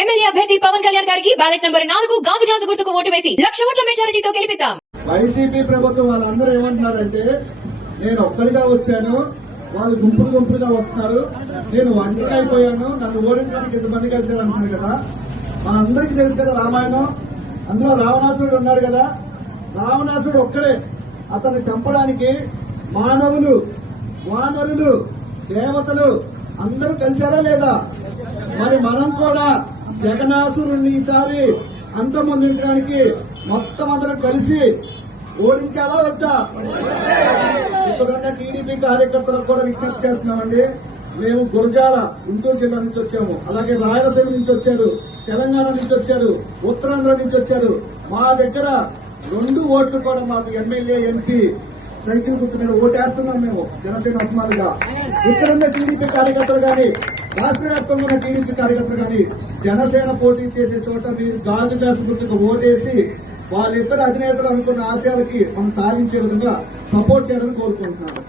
MLA అభ్యర్థి పవన్ కళ్యాణ్ గారికి ballot number 4 గాజు గ్లాసు గుర్తుకు ఓటు వేసి 1,00,000 ఓట్ల మెజారిటీతో గెలిపిద్దాం. వైసీపీ ప్రభుత్వం వాళ్ళందరూ ఏమంటున్నారంటే నేను ఒక్కడిగా వచ్చాను, వాళ్ళు గుంపులుగా వస్తున్నారు, నేను ఒంటరిగా అయిపోయాను, నన్ను ఓడించడానికి ఎంతమంది కలిసారు అంటున్నారు కదా. మనందరికీ తెలుసు కదా రామాయణం, అందులో రావణాసురుడు ఉన్నారు కదా. రావణాసురుడు ఒక్కడే, అతన్ని చంపడానికి మానవులు, వానరులు, దేవతలు అందరూ కలిశారా లేదా? మరి మనం కూడా జగన్నాసురుణ్ణి ఈసారి అంతమొందించడానికి మొత్తం అందరం కలిసి ఓడించాలా వద్దా? ఇక్కడున్న టీడీపీ కార్యకర్తలకు కూడా విజ్ఞప్తి చేస్తున్నామండి. మేము గురజాల గుంటూరు జిల్లా నుంచి వచ్చాము, అలాగే రాయలసీమ నుంచి వచ్చారు, తెలంగాణ నుంచి వచ్చారు, ఉత్తరాంధ్ర నుంచి వచ్చారు. మా దగ్గర 2 ఓట్లు కూడా మాకు ఎమ్మెల్యే, ఎంపీ సైకిల్ గుర్తు మీద ఓటేస్తున్నాం మేము జనసేన అభిమానులుగా. ఇక్కడున్న టీడీపీ కార్యకర్తలు కానీ, రాష్ట్ర వ్యాప్తంగా ఉన్న టీడీపీ కార్యకర్తలు కానీ జనసేన పోటీ చేసే చోట మీరు గాజు గ్లాసు గుర్తుకు ఓటేసి వాళ్ళిద్దరు అధినేతలు అనుకున్న ఆశయాలకి మనం సాధించే విధంగా సపోర్ట్ చేయాలని కోరుకుంటున్నాను.